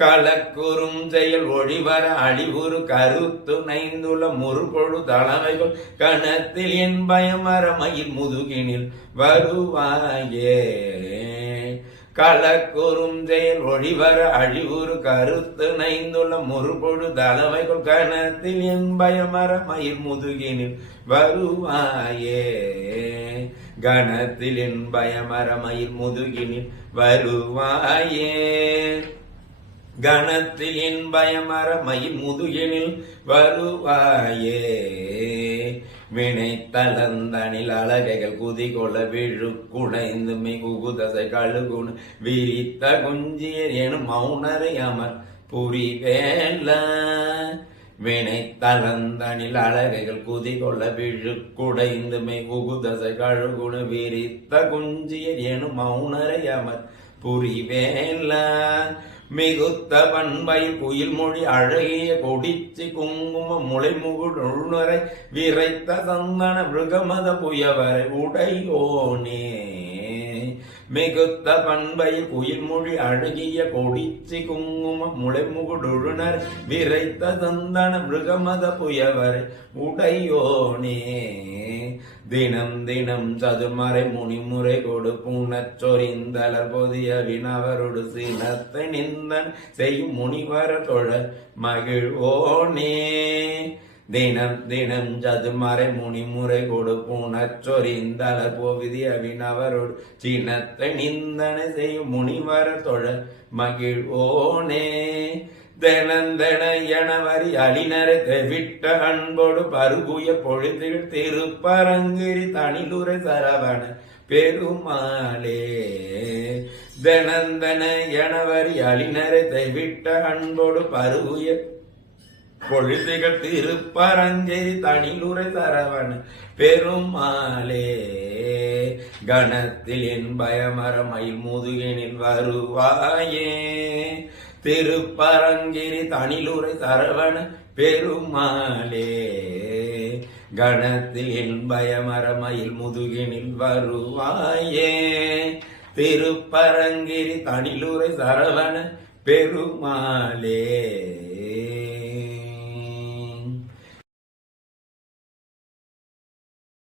களக்குறும் செயல் ஒழிவர அழிவுறு கருத்து நைந்துள்ள முறுபொழு தலைமைகள் கணத்தில் என் பயமரமையில் முதுகினில் வருவாயே. களக்குறும் செயல் ஒழிவர அழிவுறு கருத்து நைந்துள்ள முறுபொழு தலைமைகள் கணத்தில் என் பயமரமையில் முதுகினில் வருவாயே. கணத்தில் என் பயமரமையில் முதுகினில் வருவாயே. கணத்தில் என் பயமரமையில் முதுகினில் வருவாயே. வினை தளந்தனில் அழகைகள் குதிகொள்ள விழு குடைந்து மிகுதசை கழுகுணு விரித்த குஞ்சியர் எனும் மௌனரை அமர் புரிவேல. வினை தளந்தனில் அழகைகள் குதிகொள்ள விழு குடைந்து மிகுதசை கழுகுணு விரித்த குஞ்சியர் எனும் மௌனரை அமர் புரிவேல. மிகுத்த பண்பை குயில் மொழி அழகிய கொடிச்சி குங்கும முளைமுகுநுரை விரைத்த சந்தன மிருகமத புயவரை உடையோனே. மிகுத்த பண்பை குயில் மொழி அழகிய கொடிச்சி குங்கும முளைமுகுநுரை விரைத்த சந்தன மிருகமத புயவரை உடையோனே. தினம் தினம் சதுர்மறை முனிமுறை கொடு பூனச் சொரிந்தலர் பொதிய வினவரோடு சினத்தை நிந்தன் செய்யும் முனிவர தொழ மகிழ்வோனே. தினம் தினம் சதுர்மறை முனிமுறை கொடு பூனச் சொரிந்தலர் பொதிய வினவரோடு சினத்தை நிந்தனை செய்யும் முனிவர தொழ மகிழ்வோனே. தெனந்தென எனவரி அலினரை தெவிட்ட அன்போடு பருகுய பொழுதில் திருப்பரங்கிரி தனிலுரை சரவண பெருமாளே. தெனந்தென எனவரி அலினரை தெவிட்ட அன்போடு பருகுய பொழுதிகள் திருப்பரங்கிரி தனிலுரை சரவண பெருமாளே. கணத்தில் என் பயமரமையில் முதுகினில் வருவாயே. திருப்பரங்கிரி தனிலுரை சரவண பெருமாளே. கணத்தில் என் பயமரமையில் முதுகினில் வருவாயே. திருப்பரங்கிரி தனிலுரை சரவண பெருமாளே.